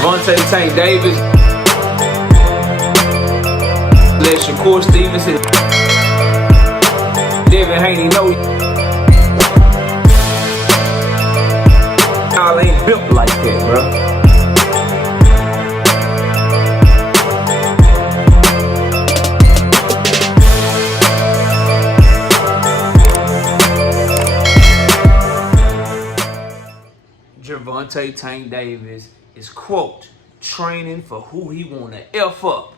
Gervonta Tank Davis. Let Shakur Stevenson. Devin Haney know y'all ain't built like that, bro. Gervonta Tank Davis is, quote, training for who he want to F up.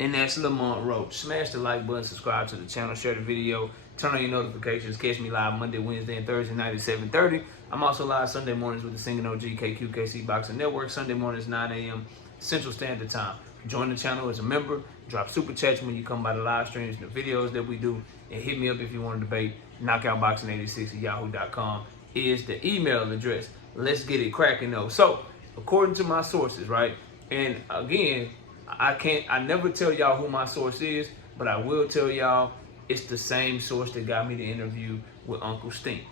And that's Lamont Roach. Smash the like button, subscribe to the channel, share the video, turn on your notifications. Catch me live Monday, Wednesday, and Thursday night at 7:30. I'm also live Sunday mornings with the Singing OG KQKC Boxing Network. Sunday mornings, 9 a.m. Central Standard Time. Join the channel as a member. Drop super chats when you come by the live streams and the videos that we do. And hit me up if you want to debate. Knockoutboxing86 at yahoo.com is the email address. Let's get it cracking though. So, according to my sources, right? And again, I never tell y'all who my source is, but I will tell y'all it's the same source that got me the interview with Uncle Stink.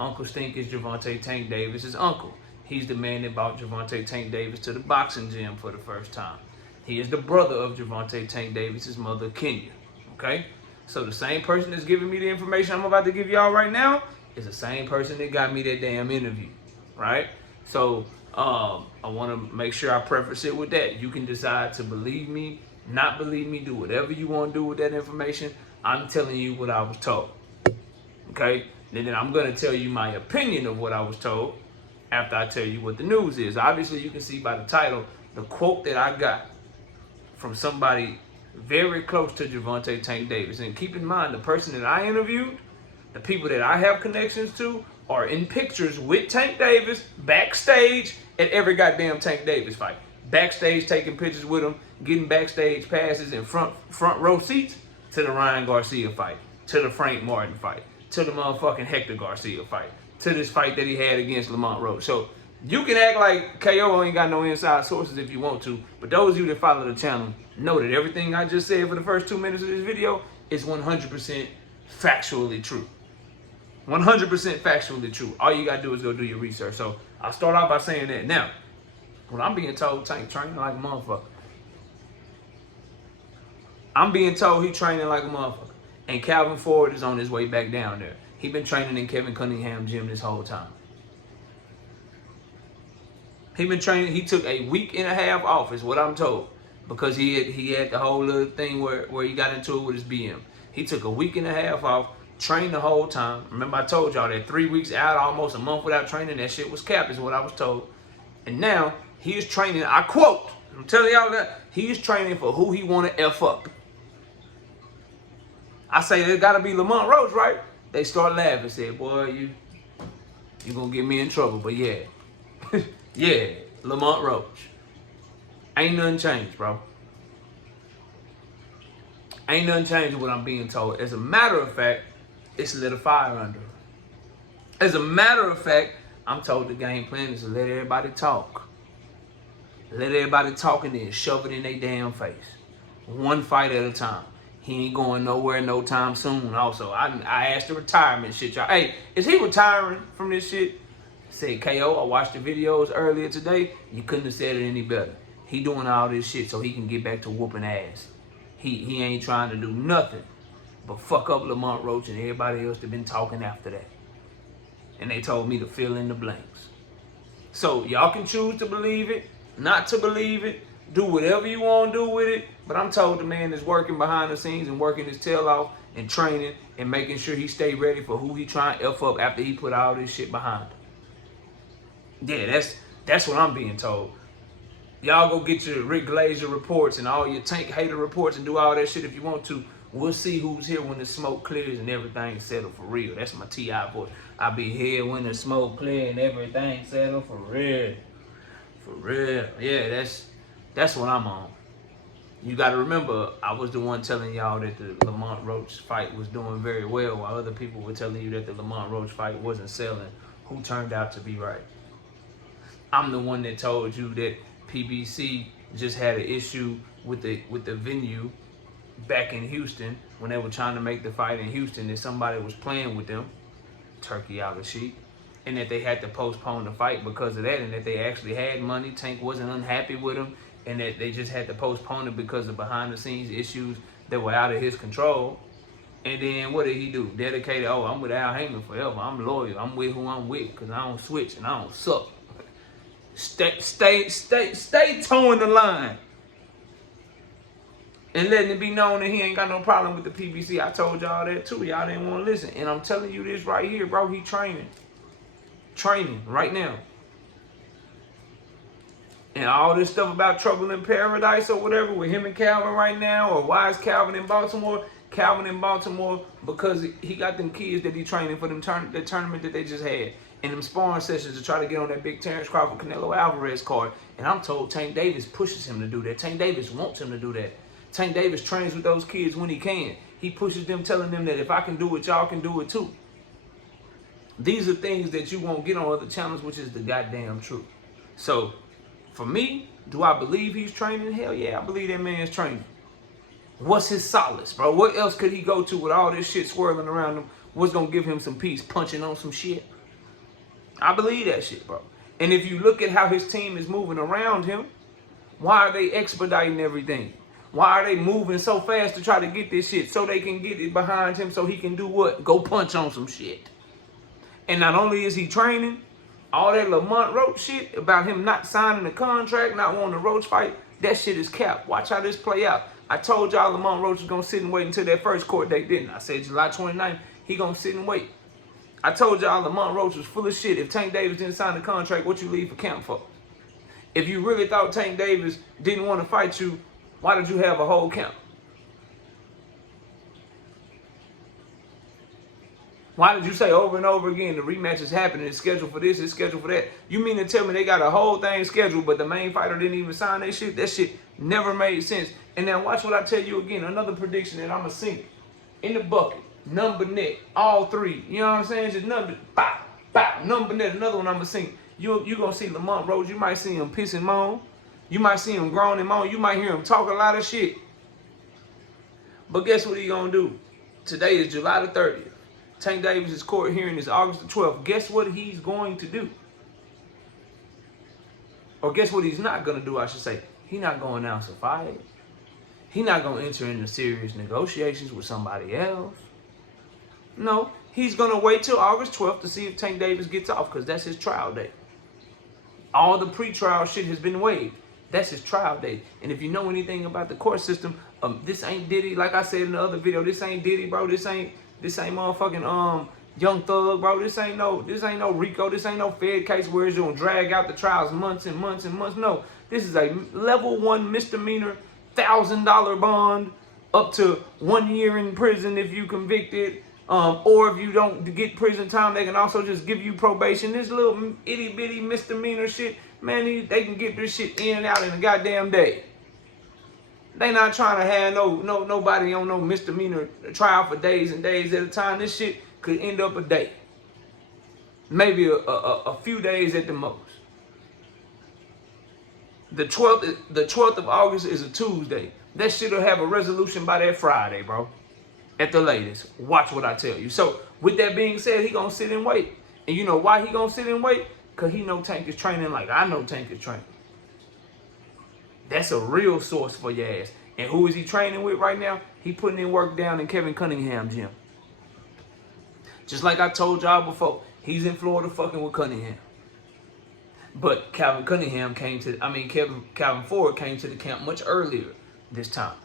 Uncle Stink is Gervonta Tank Davis' uncle. He's the man that brought Gervonta Tank Davis to the boxing gym for the first time. He is the brother of Gervonta Tank Davis' mother, Kenya. Okay? So the same person that's giving me the information I'm about to give y'all right now is the same person that got me that damn interview. Right? So I want to make sure I preface it with that. You can decide to believe me, not believe me, do whatever you want to do with that information. I'm telling you what I was told. Okay? And then I'm going to tell you my opinion of what I was told after I tell you what the news is. Obviously, you can see by the title, the quote that I got from somebody very close to Gervonta Tank Davis. And keep in mind, the person that I interviewed, the people that I have connections to, are in pictures with Tank Davis backstage at every goddamn Tank Davis fight. Backstage taking pictures with him, getting backstage passes in front row seats to the Ryan Garcia fight, to the Frank Martin fight, to the motherfucking Hector Garcia fight, to this fight that he had against Lamont Roach. So you can act like KO ain't got no inside sources if you want to, but those of you that follow the channel know that everything I just said for the first 2 minutes of this video is 100% factually true. 100% factually true. All you gotta do is go do your research. So I'll start off by saying that. Now, when I'm being told Tank training like a motherfucker, I'm being told he training like a motherfucker. And Calvin Ford is on his way back down there. He been training in Kevin Cunningham's gym this whole time. He been training. He took a week and a half off, is what I'm told, because he had the whole little thing where he got into it with his BM. He took a week and a half off. Trained the whole time. Remember I told y'all that 3 weeks out, almost a month without training, that shit was capped is what I was told. And now he is training, I quote, I'm telling y'all that, he is training for who he want to F up. I say it gotta be Lamont Roach, right? They start laughing, said, boy, you gonna get me in trouble, but yeah. Yeah, Lamont Roach. Ain't nothing changed, bro. Ain't nothing changed with what I'm being told. As a matter of fact, it's lit a fire under him. As a matter of fact, I'm told the game plan is to let everybody talk. Let everybody talk and then shove it in their damn face. One fight at a time. He ain't going nowhere no time soon. Also, I asked the retirement shit, y'all. Hey, is he retiring from this shit? I said, KO, I watched the videos earlier today. You couldn't have said it any better. He doing all this shit so he can get back to whooping ass. He ain't trying to do nothing but fuck up Lamont Roach and everybody else that been talking after that. And they told me to fill in the blanks. So y'all can choose to believe it, not to believe it, do whatever you want to do with it. But I'm told the man is working behind the scenes and working his tail off and training and making sure he stay ready for who he trying to F up after he put all this shit behind him. Yeah, that's what I'm being told. Y'all go get your Rick Glazer reports and all your Tank hater reports and do all that shit if you want to. We'll see who's here when the smoke clears and everything's settled for real. That's my T.I. voice. I'll be here when the smoke clears and everything's settled for real. For real. Yeah, that's what I'm on. You got to remember, I was the one telling y'all that the Lamont Roach fight was doing very well while other people were telling you that the Lamont Roach fight wasn't selling. Who turned out to be right? I'm the one that told you that PBC just had an issue with the venue back in Houston when they were trying to make the fight in Houston, that somebody was playing with them, Turkey Al-Sheikh, and that they had to postpone the fight because of that, and that they actually had money. Tank wasn't unhappy with him, and that they just had to postpone it because of behind-the-scenes issues that were out of his control. And then what did he do? Dedicated, oh, I'm with Al Heyman forever. I'm loyal. I'm with who I'm with because I don't switch and I don't suck. Stay towing the line. And letting it be known that he ain't got no problem with the PBC. I told y'all that too. Y'all didn't want to listen. And I'm telling you this right here, bro. He training. Training right now. And all this stuff about Trouble in Paradise or whatever with him and Calvin right now, or why is Calvin in Baltimore? Calvin in Baltimore because he got them kids that he training for them the tournament that they just had. And them sparring sessions to try to get on that big Terrence Crawford Canelo Alvarez card. And I'm told Tank Davis pushes him to do that. Tank Davis wants him to do that. Tank Davis trains with those kids when he can. He pushes them, telling them that if I can do it, y'all can do it too. These are things that you won't get on other channels, which is the goddamn truth. So, for me, do I believe he's training? Hell yeah, I believe that man's training. What's his solace, bro? What else could he go to with all this shit swirling around him? What's gonna give him some peace? Punching on some shit? I believe that shit, bro. And if you look at how his team is moving around him, why are they expediting everything? Why are they moving so fast to try to get this shit so they can get it behind him so he can do what? Go punch on some shit. And not only is he training, all that Lamont Roach shit about him not signing the contract, not wanting a Roach fight, that shit is capped. Watch how this play out. I told y'all Lamont Roach was going to sit and wait until that first court date, didn't I? I said July 29th, he going to sit and wait. I told y'all Lamont Roach was full of shit. If Tank Davis didn't sign the contract, what you leave for camp for? If you really thought Tank Davis didn't want to fight you, why did you have a whole camp? Why did you say over and over again the rematch is happening, it's scheduled for this, it's scheduled for that? You mean to tell me they got a whole thing scheduled, but the main fighter didn't even sign that shit? That shit never made sense. And now watch what I tell you again, another prediction that I'm going to sink in the bucket, number net, all three. You know what I'm saying? Just number, bop, bop, number net, another one I'm going to sink. You're going to see Lamont Roach, you might see him piss and moan. You might see him groan and moan. You might hear him talk a lot of shit. But guess what he going to do? Today is July the 30th. Tank Davis' court hearing is August the 12th. Guess what he's going to do? Or guess what he's not going to do, I should say. He's not going to announce a fight. He's not going to enter into serious negotiations with somebody else. No, he's going to wait till August 12th to see if Tank Davis gets off, because that's his trial date. All the pre-trial shit has been waived. That's his trial date. And if you know anything about the court system, this ain't Diddy. Like I said in the other video, this ain't Diddy, bro. This ain't motherfucking Young Thug, bro. This ain't no Rico. This ain't no Fed case where it's gonna drag out the trials months and months and months. No, this is a level 1 misdemeanor, $1,000 bond, up to 1 year in prison if you convicted. Or if you don't get prison time, they can also just give you probation. This little itty bitty misdemeanor shit, man, they can get this shit in and out in a goddamn day. They not trying to have nobody on no misdemeanor trial for days and days at a time. This shit could end up a day, maybe a few days at the most. The 12th of August is a Tuesday. That shit will have a resolution by that Friday, bro. At the latest. Watch what I tell you. So, with that being said, he gonna sit and wait. And you know why he gonna sit and wait? Because he know Tank is training like I know Tank is training. That's a real source for your ass. And who is he training with right now? He putting in work down in Kevin Cunningham's gym. Just like I told y'all before, he's in Florida fucking with Cunningham. But Calvin Ford came to the camp much earlier this time.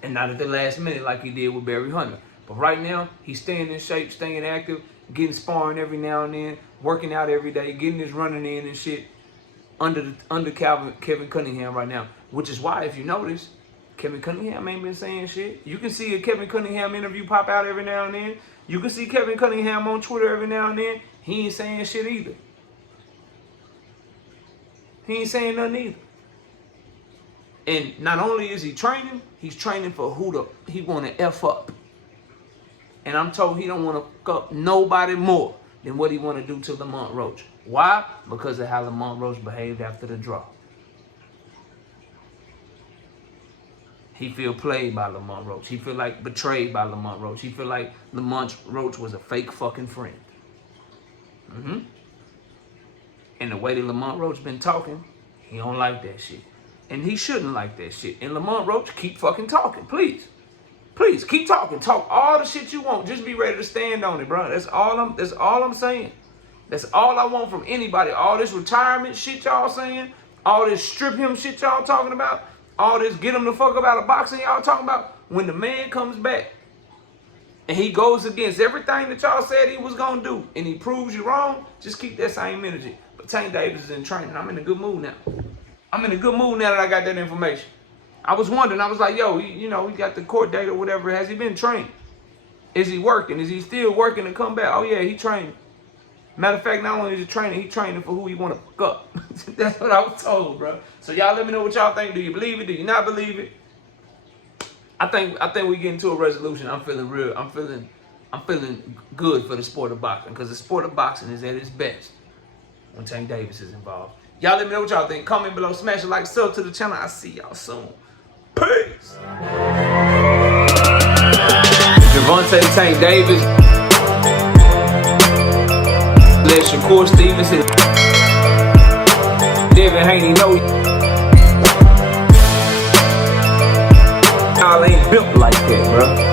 And not at the last minute like he did with Barry Hunter. But right now, he's staying in shape, staying active, getting sparring every now and then, working out every day, getting his running in and shit under Kevin Cunningham right now. Which is why, if you notice, Kevin Cunningham ain't been saying shit. You can see a Kevin Cunningham interview pop out every now and then. You can see Kevin Cunningham on Twitter every now and then. He ain't saying shit either. He ain't saying nothing either. And not only is he training, he's training for who he want to F up. And I'm told he don't want to fuck up nobody more than what he want to do to Lamont Roach. Why? Because of how Lamont Roach behaved after the draw. He feel played by Lamont Roach. He feel like betrayed by Lamont Roach. He feel like Lamont Roach was a fake fucking friend. And the way that Lamont Roach been talking, he don't like that shit. And he shouldn't like that shit. And Lamont Roach, keep fucking talking, please. Please, keep talking. Talk all the shit you want. Just be ready to stand on it, bro. That's all I'm saying. That's all I want from anybody. All this retirement shit y'all saying, all this strip him shit y'all talking about, all this get him the fuck up out of boxing y'all talking about. When the man comes back and he goes against everything that y'all said he was gonna do and he proves you wrong, just keep that same energy. But Tank Davis is in training. I'm in a good mood now. I'm in a good mood now that I got that information. I was wondering, I was like, yo, he got the court date or whatever. Has he been trained? Is he working? Is he still working to come back? Oh yeah, he trained. Matter of fact, not only is he training for who he want to fuck up. That's what I was told, bro. So y'all let me know what y'all think. Do you believe it? Do you not believe it? I think we get into a resolution. I'm feeling good for the sport of boxing, because the sport of boxing is at its best when Tank Davis is involved. Y'all let me know what y'all think. Comment below, smash a like, sub to the channel. I'll see y'all soon. Peace. Gervonta Tank Davis. Let Shakur Stevenson. Devin Haney know y'all ain't built like that, bro.